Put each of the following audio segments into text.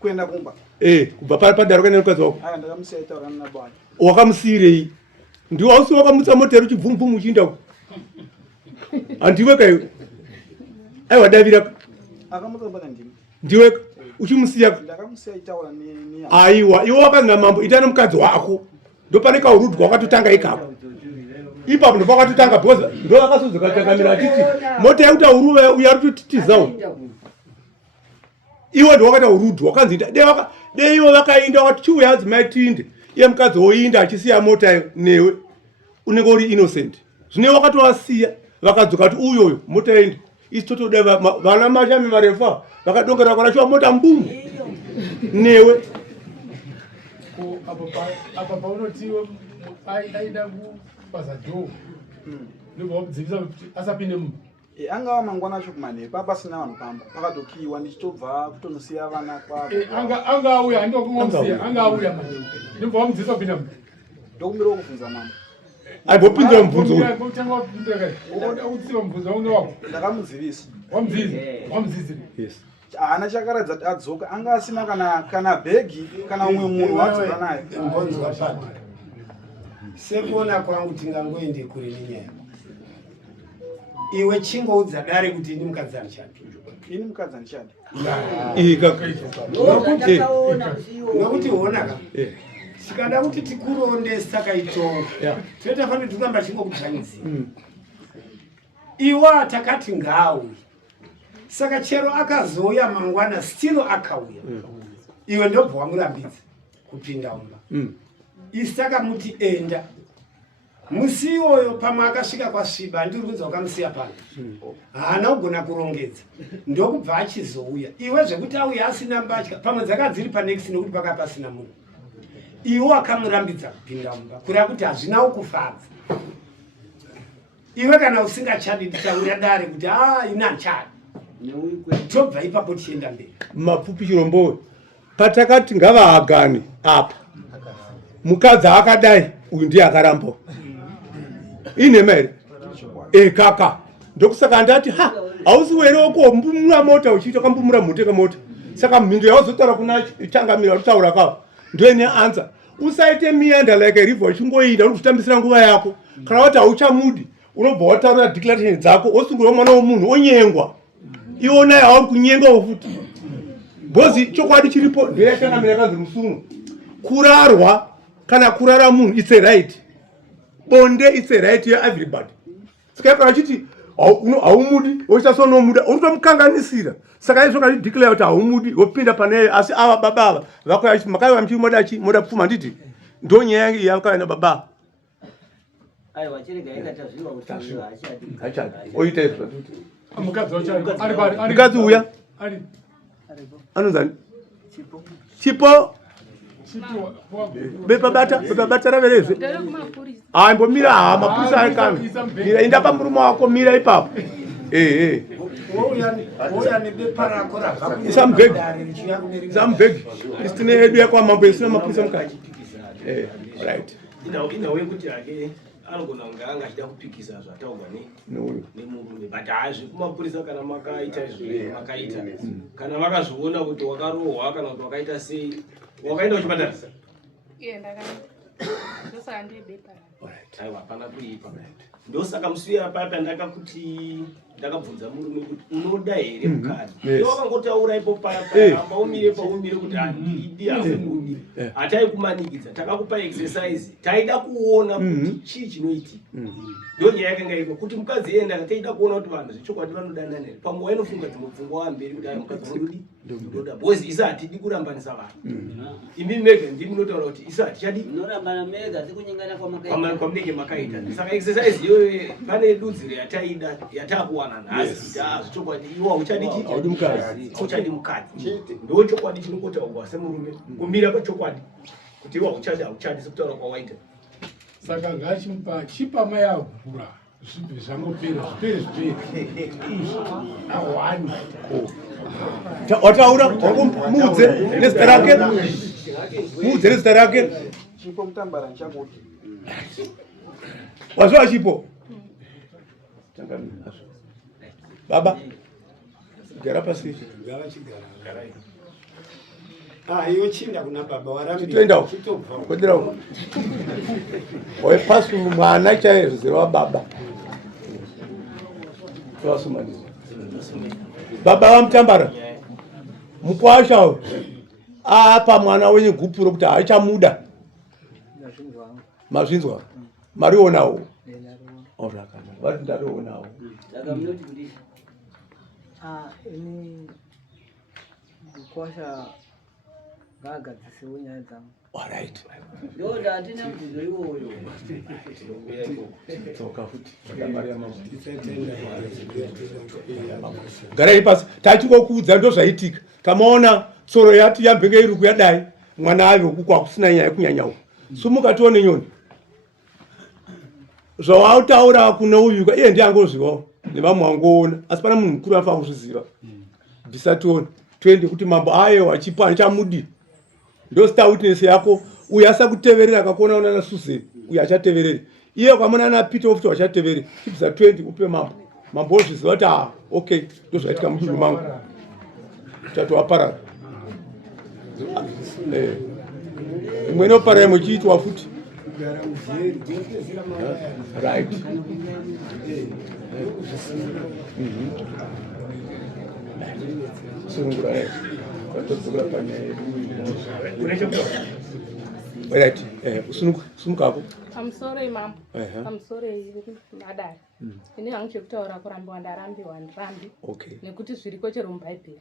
kwenda kumba kubva pari padaruka nemukadzi wako ndakamusiya taura na bwana wakamusiyirei ndiwe ausi wakamutsa motero chibvumubvumu uchienda handiweka iwe aiwa davira akamutsa bwana ndiweka uchimusiya ndakamusiya taura aiwa iwe wakanzi namambo ita nemukadzi wako ndopane kaurudwa wakatotanga ikapo ipapo ndo pakatotanga because ndo akasozokatakamira achiti mota yakuti auruve uyari kutitizawo iwe ndo wakati aurudu wakanzi de iwe vakainda wakati chiuya adzimai tinde iye mukadzi woinda achisiya mota newe unenge uri innocent zvine wakatovasiya vakadzoka kuti uyoyo mota indi isi totoda vana mashami marefa vakadongera kwarashiwa mota mbumu newe apa paunotiwe aida kupaza dhoo ndobvakudzivisa kuti asapinde munhu angava mangwana acho kumane papasina vanhu pamba pakatokiwa ndichitobva kutonosiya vana anga auya handokumwamsiya anga auya manje ndobva wamudzivisa kupinda munhu ndokumbira kubvunza mama aibvopinzira mubvunzo utanga wapinda kai oda kutsiva mubvunzo waunge wako ndakamudzivisa wamudzivisa haana chakaradza adzoka anga asina kana bhegi kana umwe munhu wadzoka naye mbonzwa pano sekuona kwangu tingangoende kure nenyaya iwe chingoudza dare kuti ini mukadzi handichadi ini mukadzi handichadi nokuti honaka tikada kuti tikurondesa kaitonga toitafanira tikamba chingokutanyizira iwa takati ngauye saka chero akazouya mangwana still akauya iwe ndobva wamurambidza kupinda umba isi takamuti enda musi iwoyo pamwe akasvika kwasviba ndiri kunzi wakamusiya pano haana kugona kurongedza ndokubva achizouya iwe zvekuti auya asina mbatya pamwe dzaka dziri panext nekuti paka pasina munhu iwo akamurambidza kupinda mumba kureva kuti hazvina ukufadza iwe kana usingachadi tichaura dare kuti ina chadi tobva ipapo tichienda mberi mapfupi chirombowe patakati ngavahagani apa mukadzi akadai uyu ndiye akaramba inhema here kaka ndokusaka ndati hausi were wokombumura mota uchiita kambumura mhoteka mota saka mhindo yauzotaura kuna changamira rutaura kavo ndoine ansa usaite mianda like river uchingoinda uri kutambisira nguva yako kana kuti hauchamudi unobva wataurira declaration dzako wosungura mwana womunhu onyengwa iwonaye hauri kunyengwawo futi bhozi chokwadi chiripo ndoyachangamira yakanzi musuno kurarwa kana kurara munhu it's a right bonde it's a right yeeverybody sikaikana chiti haumudi wochitasonomuda uri kutomukanganisira saka izvonga chideclare kuti haumudi wopinda pane asi ava baba ava vakoyachi makaiva mchimodachi moda kupfuma nditi ndo nyaya yangu yakaenda baba achadi oita izvo mukadzi uya anonzani chipo bebabata raverezve mbomira mapurisa aikana mira inda pamurume wako mira ipapo isamubhegi isitine edu yakwamambo isina mapurisa mukati right inauye kuti ake anogona kunge anga achida kupikisa zvataurwa nemurume but hazvi kumapurisa kana makaita izvi makaita kana vakazviona kuti wakarohwa kana kuti wakaita sei wakaenda kuchipatara aiwa hapana kuipa ndosaka musiya papa ndakakuti ndakabvunza murume kuti unoda here mukadzi iwo vakangotaura ipo papa umire paumire kuti handidi hamudi hatai kumanikidza takakupa exercise taida kuona kuti chii chinoitika ndo nyaya yakanga ipo kuti mukadzi enda taida kuona kuti vanhu zvechokwadi vanodanana here pamwe wainofunga dzimwe pfungwa wamberi kuti ai mukadzi wanodi ndoda bhozi isi hatidi kurambanisa vanhu imi mega ndimi munotaura kuti isi hatichadi kwamunenge makaita saka exercise iyoyo pane dudziro yataida yatakuwana nhasi zvechokwadi iwo hauchadi mukadzi ndo chokwadi chinokotaurwa semurume kumira pachokwadi kuti iwo hauchadi sekutaura kwawaita saka ngachimupa chipa mai avhura zvibve zvangopera zvipere awani wataura muudze nezita rake muudze nezita rake chipo mutambara nchakuti wazviwa chipo baba gara pasi Iyo chinda kuna baba warambi. Chitoenda kodera uko. Oye pasu mwana chaizira baba. Twasumaniza. Baba vamutambara. Mukwasha apa mwana wenye gupuro kuti achamuda. Mazvinzwa. Marionawo. Ozvakana. Vari ndarionawo. Ini kukwasha ngagadzisewo nyaya dzangu. Alright. Ndoda hatina mubvunzo iwoyo. Tsoka futi. Garai pasi. Tachikokuudza ndozvaitika. Tamaona soro yati yambenge iri kuyadai. Mwana ayo kukwa kusina nyaya kunyanyawo. Sumuka tione nyoni. Zvautaura kuna uyu iye ndiye angozviwawo. Nevamwe vangoona. Asi pana munhu mukuru afa kuzviziva. Bvisa tione. Twende kuti mambo ayo achipa chamudi. Ndo stoutness yako uyu asakuteverera akakuona una Susan uyu achateverera iye kwamana na Peter of achateverera chibvisa 20 upe mambo ozviziva kuti okay ndozvaitika mudunhu mangu tatowapara imwe nopara imwe chiitwa futi right surungura tatozokura panyaya right usumuka hapo. I'm sorry ma'am. I'm sorry madai. Ini hangu chekutaura kurambiwa ndarambiwa ndirambi. Okay. Nekuti zviriko chero muBhaibheri.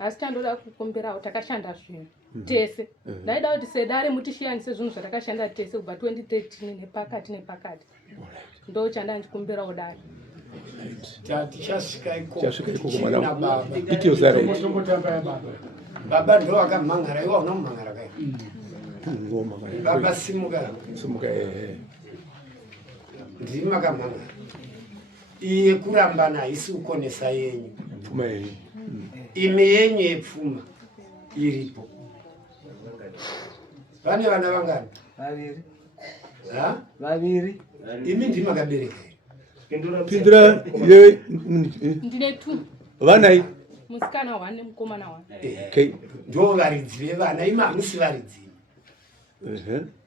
Asi chandoda kukumbirawo takashanda zvinhu tese. Ndaida kuti sedare mutishiyanise zvinhu zvatakashanda tese kubva 2013 nepakati. Ndo chanda ndikumbirawo dai. Tichasvika iko mwana baba. Iti yozara. Baba ndo akamhangara iwo unomhangara kai. Baba simuka. Simuka Ndima kamhangara. Iye kurambana haisi kukonesa yenyu. Pfuma yenyu. Ime yenyu yepfuma iripo. Vane vana vangani? Vaviri. Ha? Vaviri. Imi ndima kabereka. Pindura ye ndine 2. Vanai. Musikana 1 nemukomana 1. Okay. Ndo varidzi vevana ima hamusi varidzi.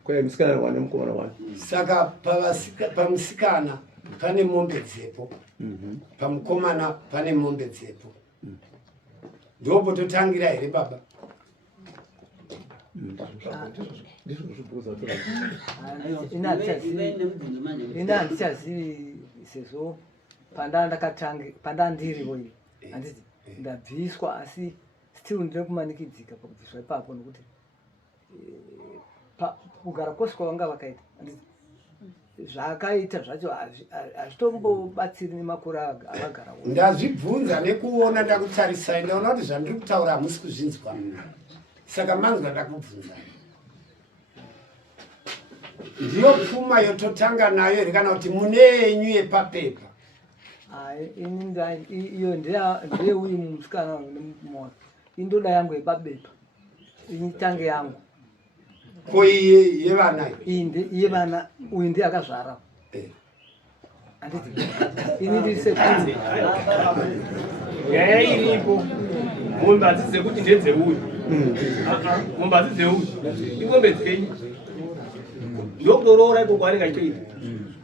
Kwa musikana 1 nemukomana 1. Saka pamusikana pane mombe dzepo. Pamukomana pane mombe dzepo. Ndopo totangira here baba. Ina handichazivi sezvo pandandiriwo iyi handiti ndabviswa asi still ndiri kumanikidzika pakubviswa ipapo nokuti kugara kwose kwavanga vakaita handiti zvakaita zvacho hazvitombobatsiri nemakore avagara. Ndazvibvunza nekuona ndakutarisai ndaona kuti zvandiri kutaura hamusi kuzvinzwa. Saka manzwa ndakubvunza. Ndiyo pfuma yototanga nayo kana kuti mune yenyu yepapepa. Iyo ndeuyu musikana wangu nemumona indoda yangu yepabepa initange yangu ko iye yevana iye vana uyu ndiye akazvara handiti ini ndiri sekuru nyaya iripo mombe hadzidze kuti ndedzeuyu mombe hadzidzeeuyu ingombe dzenyu ndokutoroora iko kwaanenge achitoita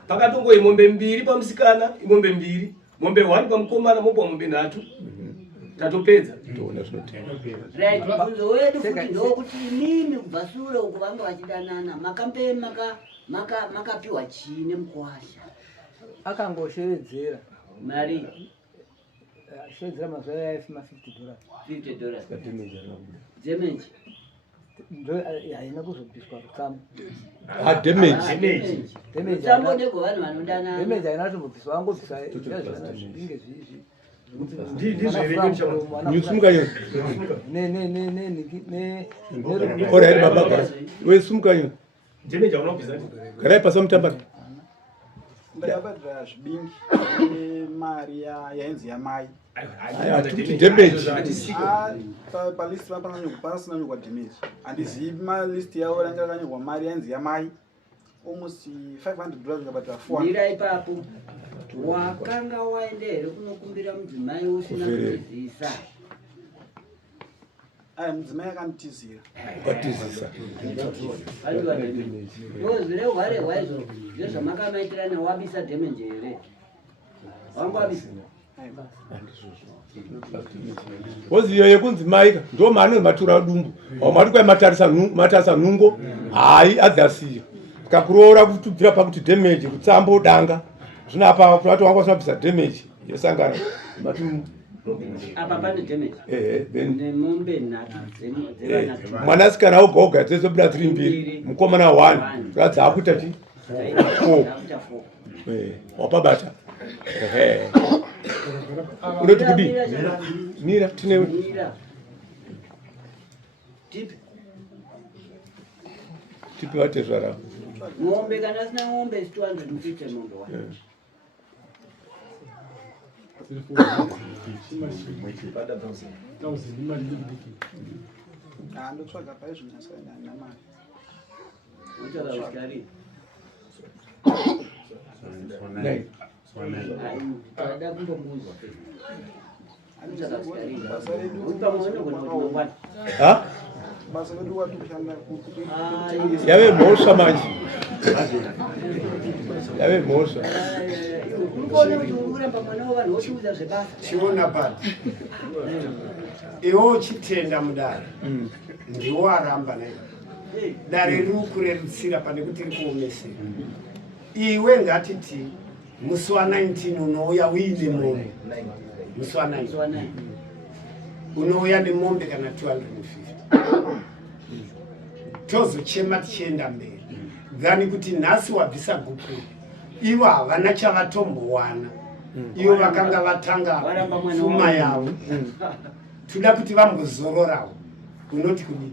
pakatongoye mombe 2 pamusikana imombe 2 mombe 1 pamukomana mopa mombe 3 tatopedza right mabvunzo wedu futi ndokuti imimi kubva sure uko vanga vachidanana makapiwa chii nemukwasha akangoshevedzera mari shevedzera mazuva yaifi $50 damage haina kuzobviswa kutsambo damage ndego vanhu vanodanana damage haina kutombobviswa vangobviswa zvinge zvizvi Sumuka yo. Ora baba. We sumuka yo. Ndine jauna kubvisa. Garai pasa mutambara. Ndakabadra zvibingi mari yainzi yamai. Atuti damage. Pa list pasina nyugwa damage. Handizivi ma list yavo ranga rakanyurwa mari yainzi yamai. Almost $500 ngabata 400. Ndira ipapo. Wakanga waenda here kunokumbira mudzimai usina kudzidzisa. mudzimai akamutizira. Watizisa. Ndozvire hware hwaizvo ndezvamakamaitira wabisa damage here. Wangwabisa. Woziyo yekunzi maika ndo mano matura dumbu. Wamati kwa matarisa nungo. Hai adzasiyo. Kakuroora kutubvira pakuti damage kutsambo danga. Zvinapa kuti watu wangwa sabisa damage. Yosangana. Mati apa pane damage. Then Nemombe nhatu mwanasikana oga dzese buda 3 mbiri. Mukomana 1. Radza akuita ti. 4. Wapabata. Unoti kudi? Mira tine. Tipi wate zvara. Ng'ombe kana sina ng'ombe is 250 ng'ombe wa. Ndotsvaga paizvo nyasana namari. Unotsvaga usikari. Ada kumbomuzwa. Unotsvaga usikari. Ha? Basa redu watu kushanda Yave mosha manje. Yave mosha. chiona pati iwo chitenda mudare ndiwo aramba naye dare riri kurerutsira pane kuti rikuomesera iwe ngatiti musi wa19 unouya uine mombe musi wa9 unouya nemombe kana 250 tozochema tichienda mberi gani kuti nhasi wabvisa guku ivo havana chavatombowana ivo vakanga vatanga pfuma yavo toda kuti vambozororawo unoti kudi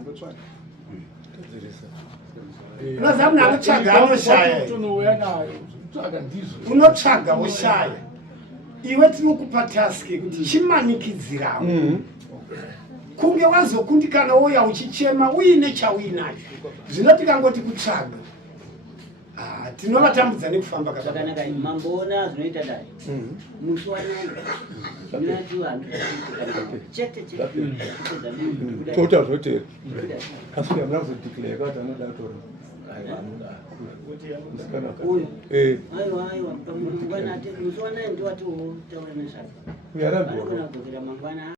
ndotsvaga. unoziva munhu anotsvaga anoshaya unotsvaga woshaya iwe tiri kupa taski kuti chimanikidzirawo kunge wazokundikana woya uchichema uine chauinacho zvino tikangoti kutsvaga tinovatambudza nekufamba zvakanaka mamboona zvinoita dai musi chete Tota zvote. Asi amuna kuzodeclare kuti anoda tora. aiwa mangwana ati musi wa9 ndiwati taura nezvako. Uyaragwa. Vanogona kugokera mangwana